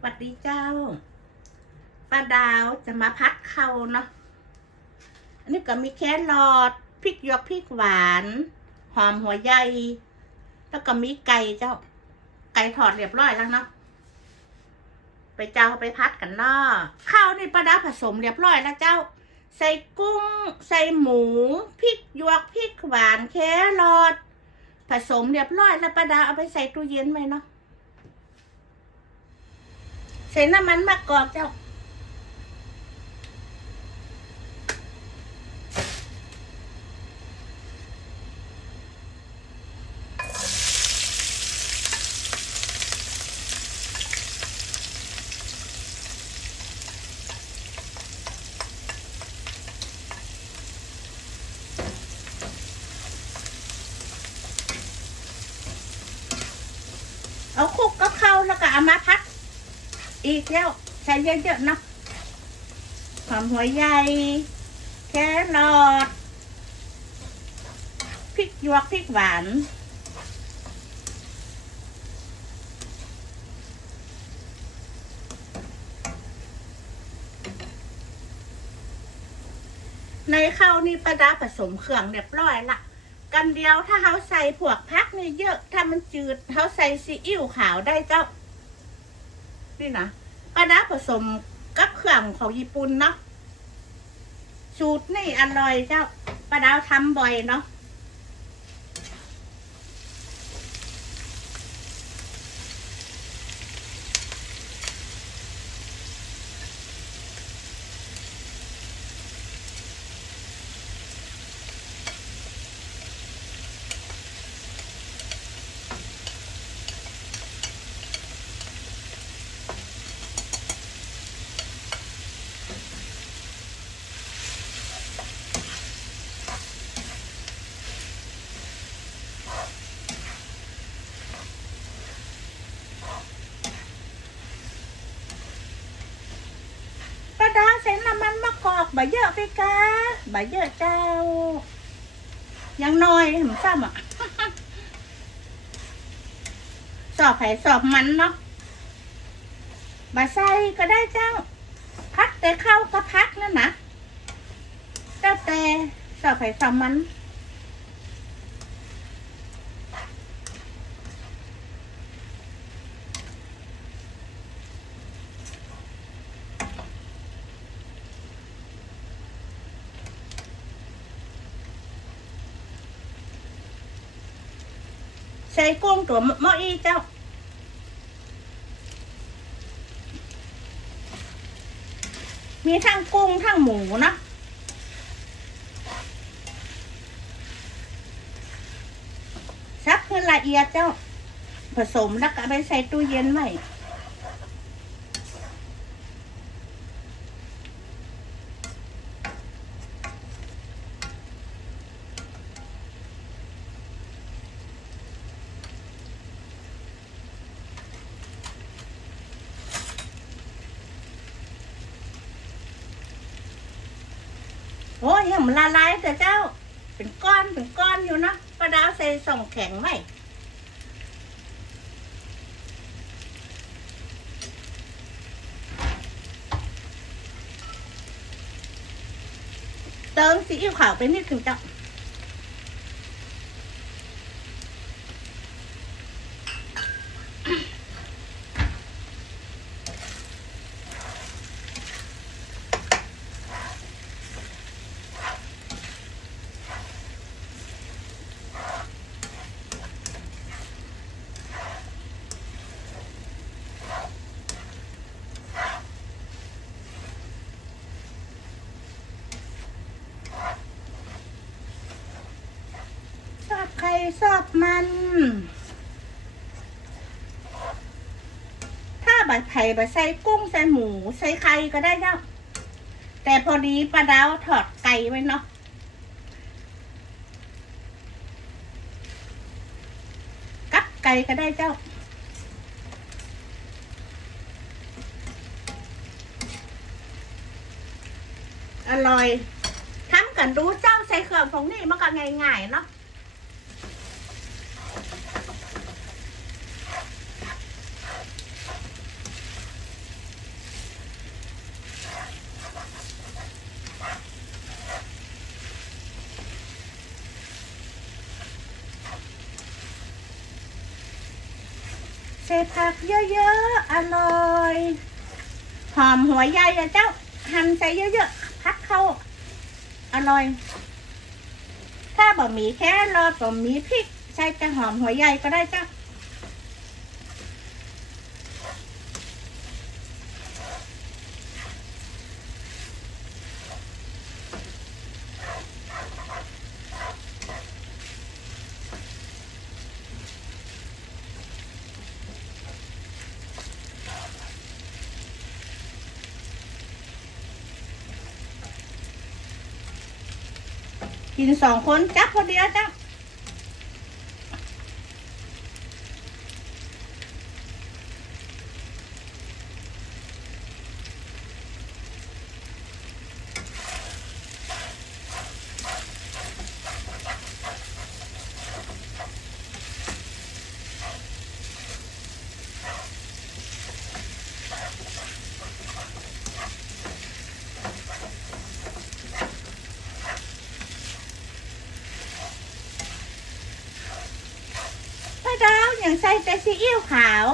สวัสดีเจ้าป้าดาวจะมาพัดเข้าเนาะอันนี้ก็มีแครอทพริกหยวกพริกหวาน หอมหัวใหญ่แล้วก็มีไก่เจ้า ไก่ทอดเรียบร้อยแล้วเนาะไปเจ้าไปพัดกันเนาะข้าวนี่ป้าดาวผสมเรียบร้อยแล้วเจ้า ใส่กุ้ง ใส่หมูพริกหยวกพริกหวานแครอทผสมเรียบร้อยแล้วป้าดาวเอาไปใส่ตู้เย็นไว้เนาะ ใส่น้ำมันมะกอกเจ้า เอาคลุกกับข้าวแล้วก็เอามาพัด อีกแล้วใส่เยอะๆเนาะหอมหัวใหญ่แครอทพริกหยวกพริกหวานในข้าวนี่ประดาผสมเครื่องเรียบร้อยละกันเดียวถ้าเขาใส่พวกพักนี่เยอะ ถ้ามันจืดเขาใส่ซีอิ๊วขาวได้เจ้า นี่นะปลาดาผสมกับเครื่องของญี่ปุ่นเนาะสูตรนี่อร่อยเจ้าปลาดาวทำบ่อยเนาะปลาดาวใส่น้ำมันมะกอกใบเยอะไปกาใบเยอะเจ้า ยังน้อยเห็นซ้ำอะสอบไผ่สอบมันเนาะบาใส่ก็ได้เจ้า พักแต่เข้าก็พักนั่นนะแต่แต่สอบไผ่สอบมัน ส่กุ้งตัวหม้ออีเจ้ามีทั้งกุ้งทั้งหมูนะซักให้ละเอียดเจ้า ผสมแล้วก็ไปใส่ตู้เย็นไว้ โอ้ยยังมันละลายแต่เจ้า เป็นก้อนเป็นก้อนอยู่นะป้าดาวใส่ส่องแข็งไว้เติมซีอิ๊วขาวไปนิดถึงเจ้า มัน ถ้าใบไผ่ใบใส่กุ้งใส่หมู ใส่ไข่ก็ได้เจ้าแต่พอดีปลาดาวถอดไก่ไว้เนาะกับไก่ก็ได้เจ้าอร่อยทำกันดูเจ้าใส่เครื่องของนี่มันก็ง่ายๆเนาะ ผักเยอะๆ อร่อย หอมหัวใหญ่อะเจ้า หั่นใส่เยอะๆ พัดเข้า อร่อย ถ้าบะหมี่แค่รอบะหมี่พริก ใส่แต่หอมหัวใหญ่ก็ได้เจ้า กินสองคนจับพอดียวจ้าดาวอ ย่างใส่แต่ซีอิ๊วขาว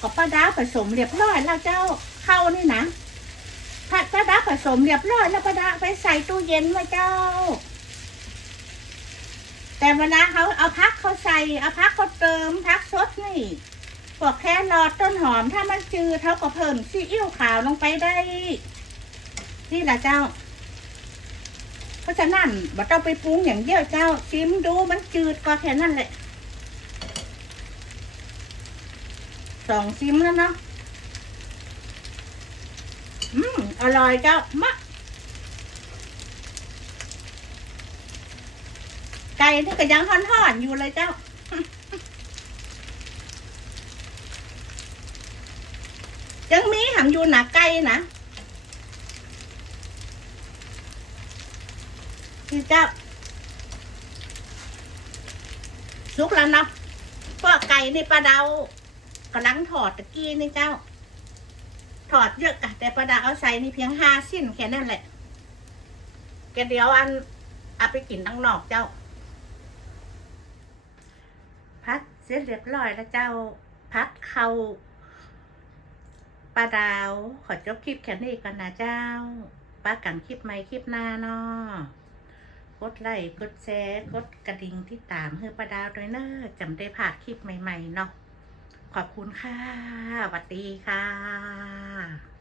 กับป้าดาผสมเรียบร้อยแล้วเจ้าเข้านี่นะผัดป้าดาผสมเรียบร้อยแล้วป้าดาไปใส่ตู้เย็นไว้เจ้า แต่เวลาเขาเอาพักเขาใส่เอาพักเขาเติมพักสดนี่พวกแครอทต้นหอมถ้ามันจืดเขาก็เพิ่มซีอิ๊วขาวลงไปได้ นี่แหละเจ้า เพราะฉะนั้นบ่ต้องไปปรุงอย่างเดียวเจ้าชิมดูมันจืดก็แค่นั้นแหละ สองซิมแล้วเนาะอืมอร่อยเจ้ามะไก่นี่ก็ยังห่อนๆอยู่เลยเจ้ายังมีหำอยู่หนาไก่นะนี่เจ้าสุกแล้วเนาะพราะไก่ในปลาเดา กำลังถอดตะกี้นี่เจ้า ถอดเยอะกะแต่ปลาดาเอาใส่นี่เพียงห้าสิ้นแค่นั้นแหละแกเดี๋ยวอันเอาไปกินตั้งนอกเจ้า พัดเสร็จเรียบร้อยแล้วเจ้า พัดเขาปลาดาวขอจบคลิปแค่นี้ก่อนนะเจ้าป้ากันคลิปใหม่คลิปหน้าเนาะกดไลค์กดแชร์กดกระดิ่งที่ตามเพื่อปลาดาวด้วยเนอะจำได้ผ่านคลิปใหม่ๆเนาะ ขอบคุณค่ะสวัสดีค่ะ